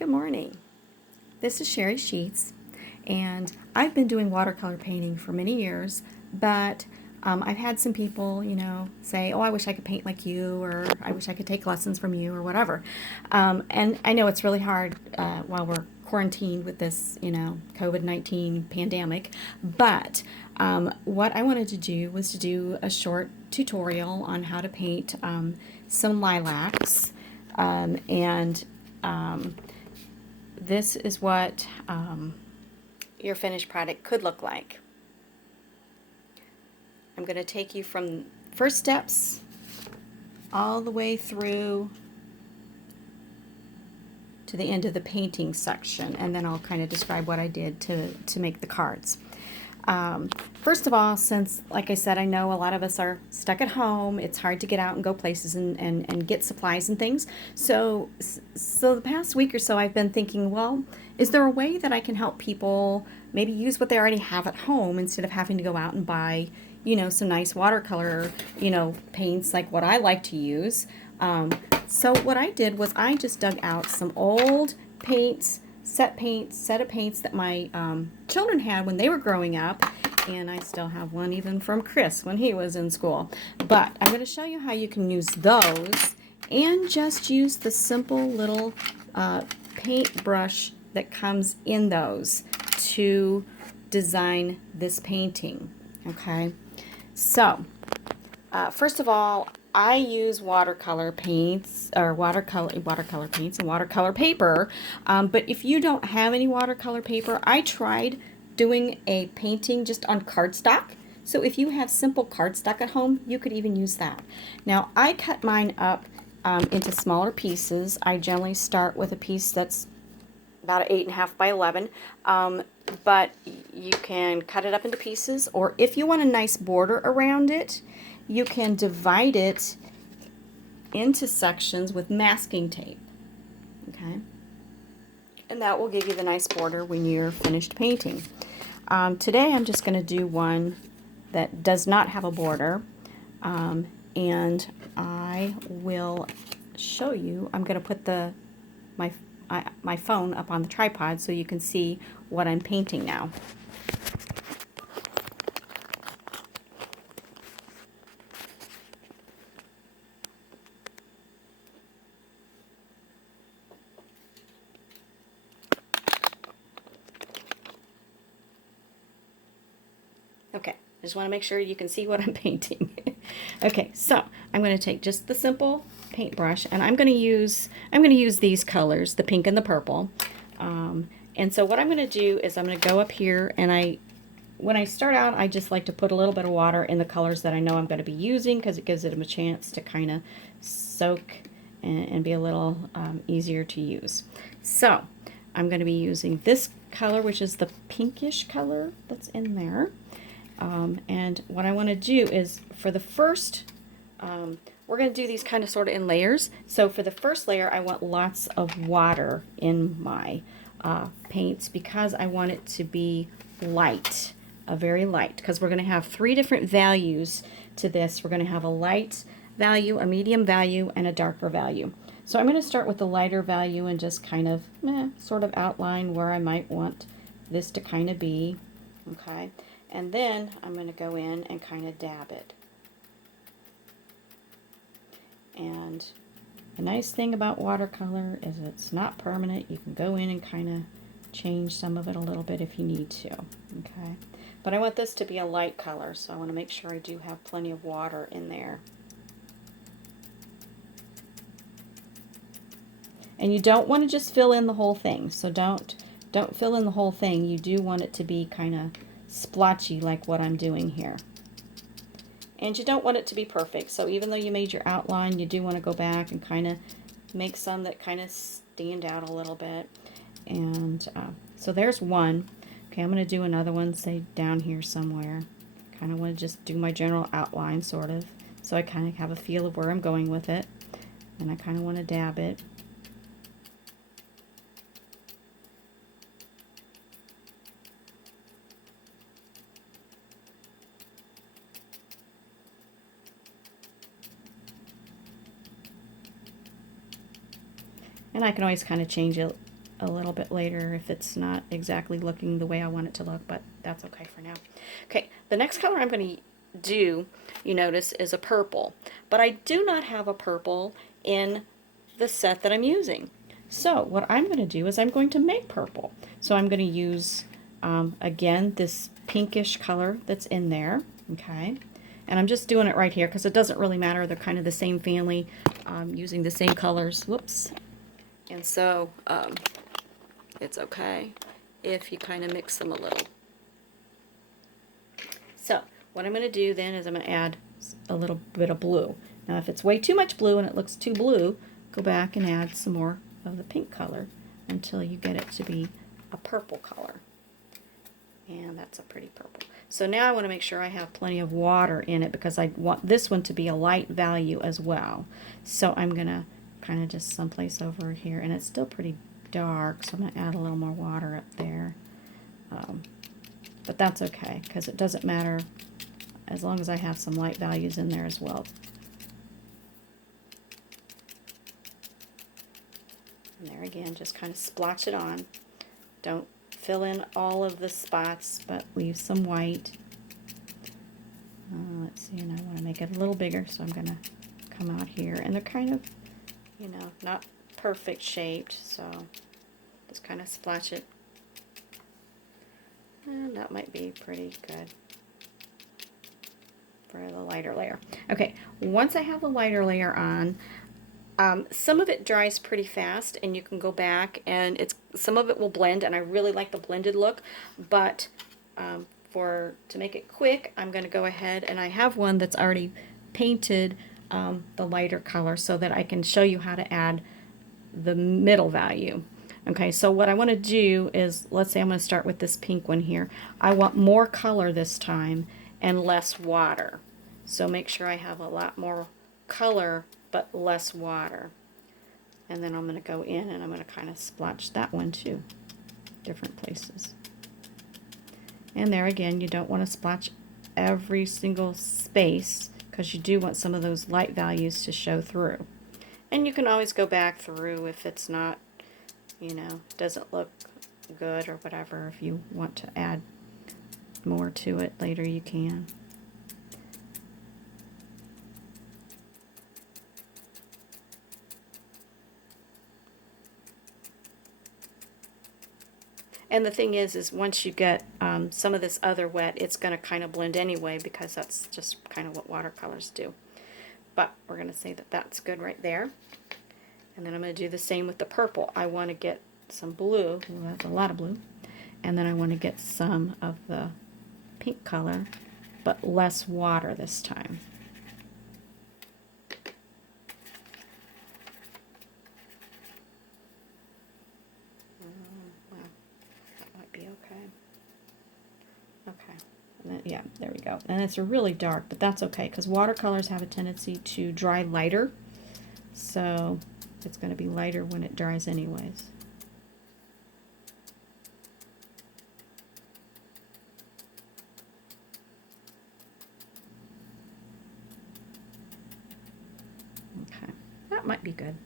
Good morning. This is Sheri Sheets, and I've been doing watercolor painting for many years, but I've had some people, say, oh, I wish I could paint like you, or I wish I could take lessons from you, or whatever. And I know it's really hard while we're quarantined with this, COVID-19 pandemic, but what I wanted to do was to do a short tutorial on how to paint some lilacs, and this is what your finished product could look like. I'm going to take you from first steps all the way through to the end of the painting section, and then I'll kind of describe what I did to make the cards. First of all, since, like I said, I know a lot of us are stuck at home, it's hard to get out and go places and get supplies and things. So the past week or so I've been thinking, well, is there a way that I can help people maybe use what they already have at home instead of having to go out and buy, some nice watercolor, paints like what I like to use. So what I did was I just dug out some old paints, set of paints that my children had when they were growing up, and I still have one even from Chris when he was in school. But I'm going to show you how you can use those and just use the simple little paint brush that comes in those to design this painting. Okay, so first of all, I use watercolor paints or watercolor paints and watercolor paper. But if you don't have any watercolor paper, I tried doing a painting just on cardstock. So if you have simple cardstock at home, you could even use that. Now I cut mine up into smaller pieces. I generally start with a piece that's about 8.5 by 11, but you can cut it up into pieces, or if you want a nice border around it, you can divide it into sections with masking tape, okay? And that will give you the nice border when you're finished painting. Today I'm just going to do one that does not have a border, and I will show you. I'm going to put my phone up on the tripod so you can see what I'm painting now. Okay, I just want to make sure you can see what I'm painting. Okay, so I'm going to take just the simple paintbrush, and I'm going to use these colors, the pink and the purple. And so what I'm going to do is I'm going to go up here, and when I start out, I just like to put a little bit of water in the colors that I know I'm going to be using, because it gives them a chance to kind of soak and be a little easier to use. So I'm going to be using this color, which is the pinkish color that's in there. And what I want to do is, for the first, we're going to do these kind of sort of in layers. So for the first layer, I want lots of water in my paints, because I want it to be light, very light, because we're going to have 3 different values to this. We're going to have a light value, a medium value, and a darker value. So I'm going to start with the lighter value and just kind of sort of outline where I might want this to kind of be, okay? And then I'm going to go in and kind of dab it. And the nice thing about watercolor is it's not permanent. You can go in and kind of change some of it a little bit if you need to, okay? But I want this to be a light color, so I want to make sure I do have plenty of water in there. And you don't want to just fill in the whole thing, so don't fill in the whole thing. You do want it to be kind of splotchy like what I'm doing here. And you don't want it to be perfect, so even though you made your outline, you do want to go back and kind of make some that kind of stand out a little bit. And so there's one. Okay, I'm going to do another one, say down here somewhere. Kind of want to just do my general outline, sort of, so I kind of have a feel of where I'm going with it. And I kind of want to dab it. And I can always kind of change it a little bit later if it's not exactly looking the way I want it to look, but that's okay for now. Okay, the next color I'm going to do, you notice, is a purple. But I do not have a purple in the set that I'm using. So what I'm going to do is I'm going to make purple. So I'm going to use, again, this pinkish color that's in there, okay? And I'm just doing it right here because it doesn't really matter. They're kind of the same family, using the same colors. Whoops. And so it's okay if you kind of mix them a little. So what I'm going to do then is I'm going to add a little bit of blue. Now if it's way too much blue and it looks too blue, go back and add some more of the pink color until you get it to be a purple color. And that's a pretty purple. So now I want to make sure I have plenty of water in it because I want this one to be a light value as well. So I'm going to kind of just someplace over here, and it's still pretty dark, so I'm going to add a little more water up there. But that's okay because it doesn't matter as long as I have some light values in there as well. And there again, just kind of splotch it on. Don't fill in all of the spots, but leave some white. Let's see, and I want to make it a little bigger, so I'm going to come out here. And they're kind of, you know, not perfect shaped, so just kind of splotch it. And that might be pretty good for the lighter layer. Okay, once I have the lighter layer on, some of it dries pretty fast, and you can go back and some of it will blend, and I really like the blended look, but to make it quick, I'm going to go ahead, and I have one that's already painted the lighter color so that I can show you how to add the middle value. Okay, so what I want to do is, let's say I'm going to start with this pink one here. I want more color this time and less water. So make sure I have a lot more color but less water. And then I'm going to go in and I'm going to kind of splotch that one too, different places. And there again, you don't want to splotch every single space because you do want some of those light values to show through. And you can always go back through if it's not, you know, doesn't look good or whatever. If you want to add more to it later, you can. And the thing is once you get some of this other wet, it's going to kind of blend anyway because that's just kind of what watercolors do. But we're going to say that that's good right there. And then I'm going to do the same with the purple. I want to get some blue. Well, that's a lot of blue. And then I want to get some of the pink color, but less water this time. Well, that might be okay. Okay. And then, yeah, there we go. And it's really dark, but that's okay because watercolors have a tendency to dry lighter. So it's going to be lighter when it dries anyways. Okay, that might be good.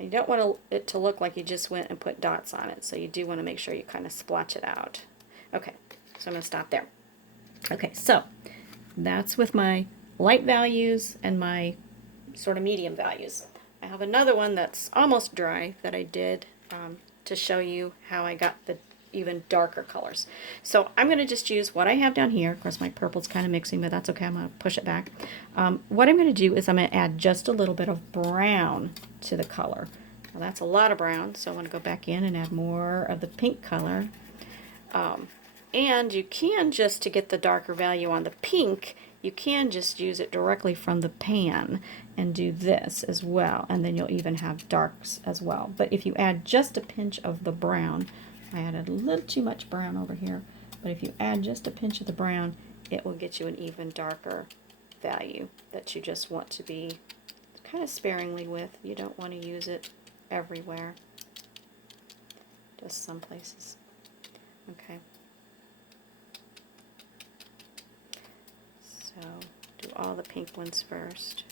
You don't want it to look like you just went and put dots on it, so you do want to make sure you kind of splotch it out. Okay, so I'm going to stop there. Okay, so that's with my light values and my sort of medium values. I have another one that's almost dry that I did to show you how I got the even darker colors. So I'm going to just use what I have down here. Of course, my purple's kind of mixing, but that's okay. I'm going to push it back. What I'm going to do is I'm going to add just a little bit of brown to the color. Now that's a lot of brown, so I want to go back in and add more of the pink color. And you can just, to get the darker value on the pink, you can just use it directly from the pan and do this as well, and then you'll even have darks as well. But if you add just a pinch of the brown, I added a little too much brown over here, but if you add just a pinch of the brown, it will get you an even darker value that you just want to be kind of sparingly with. You don't want to use it everywhere, just some places. Okay. So do all the pink ones first.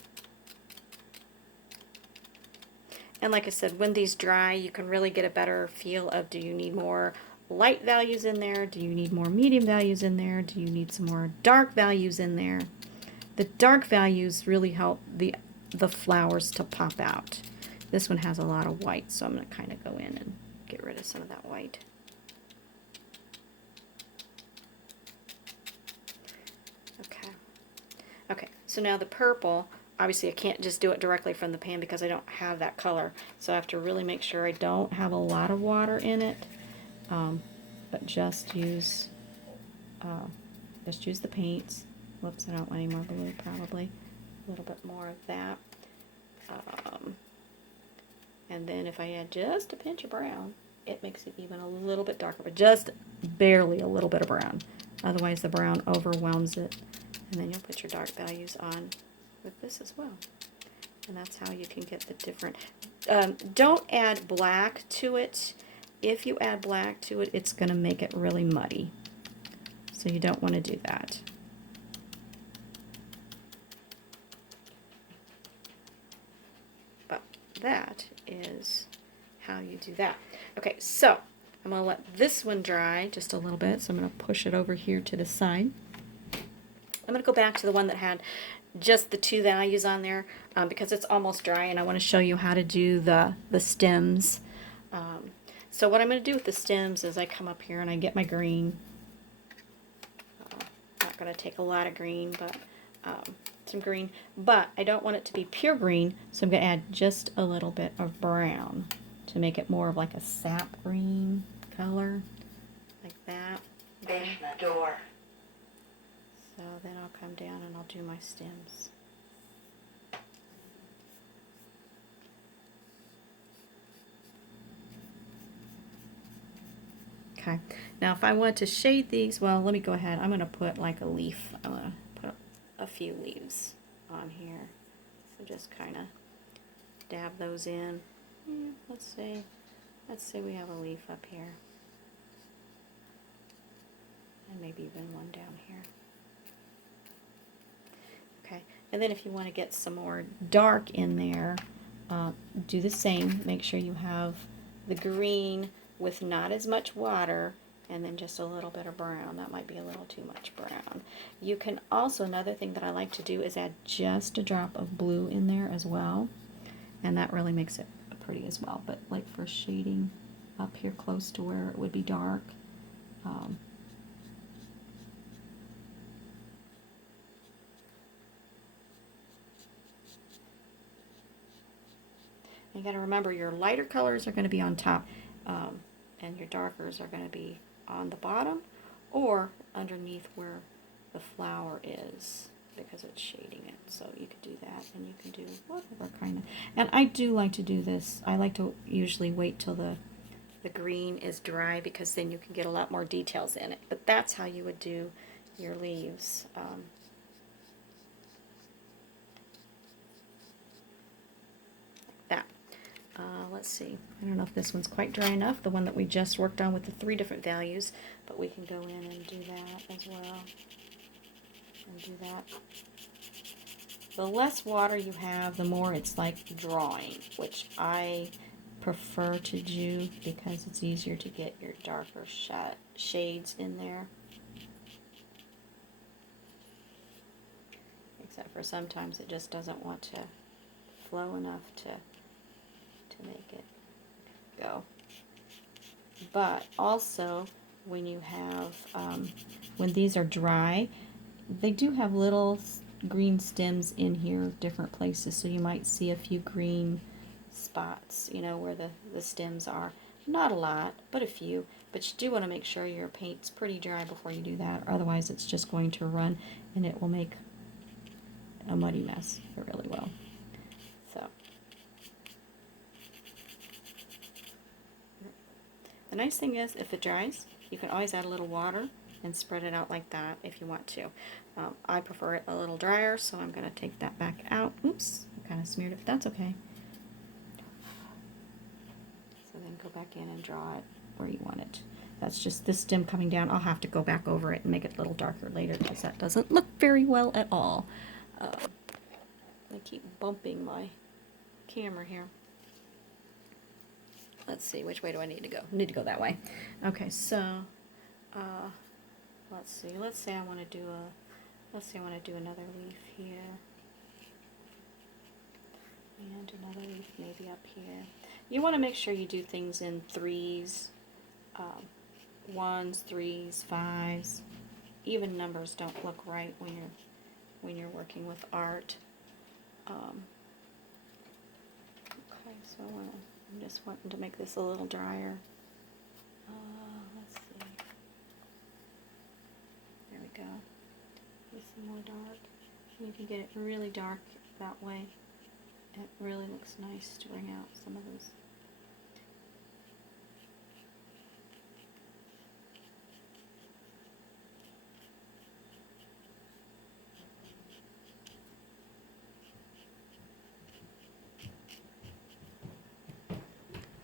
And like I said, when these dry, you can really get a better feel of, do you need more light values in there? Do you need more medium values in there? Do you need some more dark values in there? The dark values really help the flowers to pop out. This one has a lot of white, so I'm going to kind of go in and get rid of some of that white. Okay. Okay, so now the purple, obviously I can't just do it directly from the pan because I don't have that color. So I have to really make sure I don't have a lot of water in it, but just use the paints. Whoops, I don't want any more blue, probably. A little bit more of that. And then if I add just a pinch of brown, it makes it even a little bit darker, but just barely a little bit of brown. Otherwise the brown overwhelms it. And then you'll put your dark values on with this as well. And that's how you can get the different... don't add black to it. If you add black to it, it's going to make it really muddy. So you don't want to do that. But that is how you do that. Okay, so I'm going to let this one dry just a little bit. So I'm going to push it over here to the side. I'm going to go back to the one that had just the 2 values on there because it's almost dry, and I want to show you how to do the stems. So what I'm going to do with the stems is I come up here and I get my green. Not going to take a lot of green, but some green. But I don't want it to be pure green, so I'm going to add just a little bit of brown to make it more of like a sap green color, like that. Basement door. So then I'll come down and I'll do my stems. Okay, now if I want to shade these, well, let me go ahead. I'm going to put like a leaf. I'm going to put a few leaves on here. So just kind of dab those in. Let's say we have a leaf up here. And maybe even one down here. Okay, and then if you want to get some more dark in there, do the same. Make sure you have the green with not as much water, and then just a little bit of brown. That might be a little too much brown. You can also, another thing that I like to do is add just a drop of blue in there as well, and that really makes it pretty as well. But like for shading up here close to where it would be dark, you got to remember your lighter colors are going to be on top, and your darkers are going to be on the bottom or underneath where the flower is, because it's shading it. So you could do that, and you can do whatever kind of. And I do like to do this. I like to usually wait till the green is dry, because then you can get a lot more details in it. But that's how you would do your leaves. Like that. Let's see. I don't know if this one's quite dry enough, the one that we just worked on with the 3 different values, but we can go in and do that as well. And do that. The less water you have, the more it's like drawing, which I prefer to do because it's easier to get your darker shades in there. Except for sometimes it just doesn't want to flow enough to make it go. But also, when you have, when these are dry, they do have little green stems in here, different places, so you might see a few green spots, you know, where the stems are. Not a lot, but a few. But you do want to make sure your paint's pretty dry before you do that, or otherwise it's just going to run and it will make a muddy mess. It really will. So the nice thing is, if it dries, you can always add a little water and spread it out like that if you want to. I prefer it a little drier, so I'm going to take that back out. Oops, I kind of smeared it, but that's okay. So then go back in and draw it where you want it. That's just this stem coming down. I'll have to go back over it and make it a little darker later, because that doesn't look very well at all. I keep bumping my camera here. Let's see, which way do I need to go? I need to go that way. Okay, so let's see. Let's say I want to do another leaf here. And another leaf maybe up here. You want to make sure you do things in threes, ones, threes, fives. Even numbers don't look right when you're working with art. Okay, so I'm just wanting to make this a little drier. Let's see. There we go. Get some more dark. And if you get it really dark that way, it really looks nice to bring out some of those.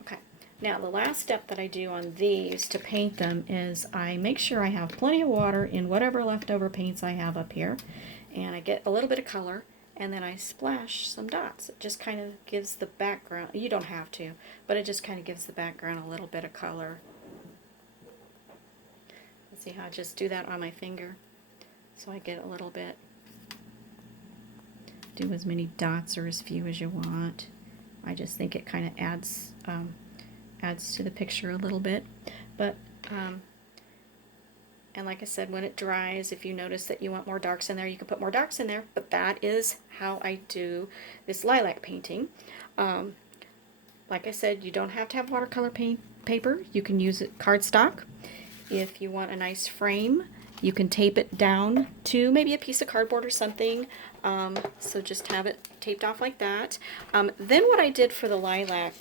Okay, now the last step that I do on these to paint them is I make sure I have plenty of water in whatever leftover paints I have up here, and I get a little bit of color, and then I splash some dots. It just kind of gives the background, you don't have to, but it just kind of gives the background a little bit of color. Let's see how I just do that on my finger, so I get a little bit. Do as many dots or as few as you want. I just think it kind of adds to the picture a little bit. But and like I said, when it dries, if you notice that you want more darks in there, you can put more darks in there. But that is how I do this lilac painting. Like I said, you don't have to have watercolor paper. You can use it cardstock. If you want a nice frame, you can tape it down to maybe a piece of cardboard or something. So just have it taped off like that. Then what I did for the lilac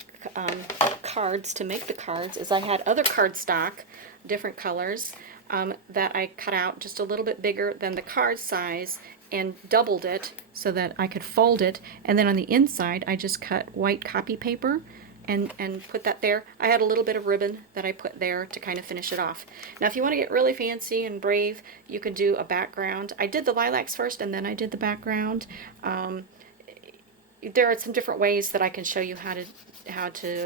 cards, to make the cards, is I had other cardstock, different colors, that I cut out just a little bit bigger than the card size and doubled it so that I could fold it. And then on the inside, I just cut white copy paper and put that there. I had a little bit of ribbon that I put there to kind of finish it off. Now if you want to get really fancy and brave, you can do a background. I did the lilacs first and then I did the background. There are some different ways that I can show you how to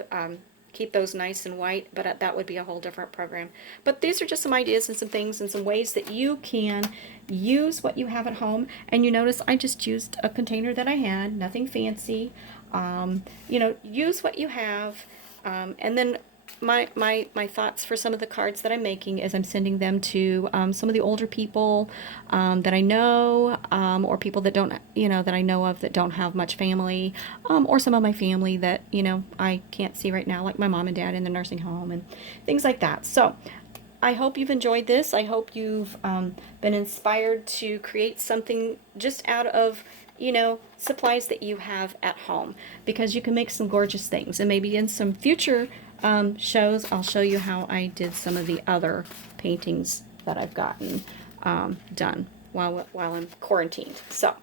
keep those nice and white, but that would be a whole different program. But these are just some ideas and some things and some ways that you can use what you have at home. And you notice I just used a container that I had, nothing fancy. You know, use what you have. And then my thoughts for some of the cards that I'm making is I'm sending them to some of the older people that I know, or people that don't, you know, that I know of that don't have much family, or some of my family that, you know, I can't see right now, like my mom and dad in the nursing home and things like that. So I hope you've enjoyed this. I hope you've been inspired to create something just out of, you know, supplies that you have at home, because you can make some gorgeous things. And maybe in some future shows, I'll show you how I did some of the other paintings that I've gotten done while I'm quarantined. So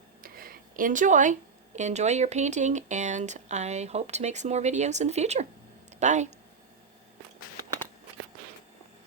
enjoy your painting, and I hope to make some more videos in the future. Bye.